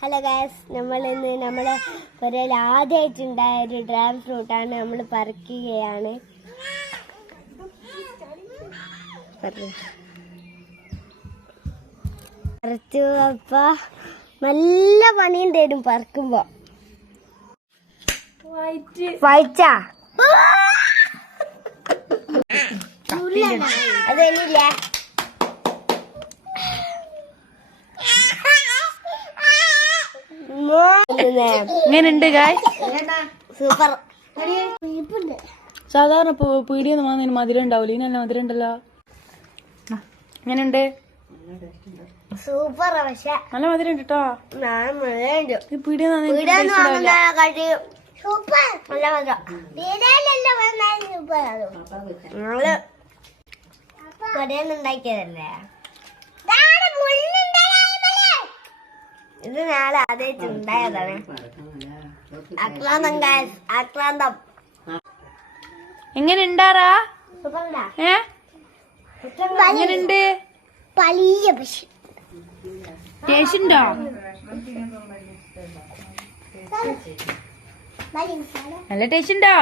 Hello guys, നമ്മളിന്ന് നമ്മളെ പുരയിൽ ആദ്യമായിട്ടുണ്ടായ ഒരു ഡ്രാഗൺ ഫ്രൂട്ടാണ് നമ്മൾ പറിക്കുകയാണ്. പറിച്ചു അപ്പ നല്ല പണിയും തരും പറിക്കുമ്പോ. വായിച്ചാ അതെനില്ലേ എങ്ങനെയുണ്ട് ഗായ്സ്? സൂപ്പർ. സാധാരണ പീടിയെന്ന് വാങ്ങുന്നതിന് മധുരം ഉണ്ടാവില്ല, ഈ നല്ല മധുരം ഉണ്ടല്ലോ. എങ്ങനെയുണ്ട്? സൂപ്പർ. പക്ഷെ നല്ല മധുരം ഉണ്ട് കേട്ടോ. ഈ പീടിയെന്ന് ഞങ്ങള് ഉണ്ടാക്കിയതല്ലേ ഇത്. നാളെ ആദ്യമായിട്ട് ഉണ്ടായതാണ്. ആക്രാന്തം. എങ്ങനെ ഉണ്ടാറാ? എങ്ങനെയുണ്ട്? ടേസ്റ്റ് ഉണ്ടോ? നല്ല ടേസ്റ്റ് ഉണ്ടോ?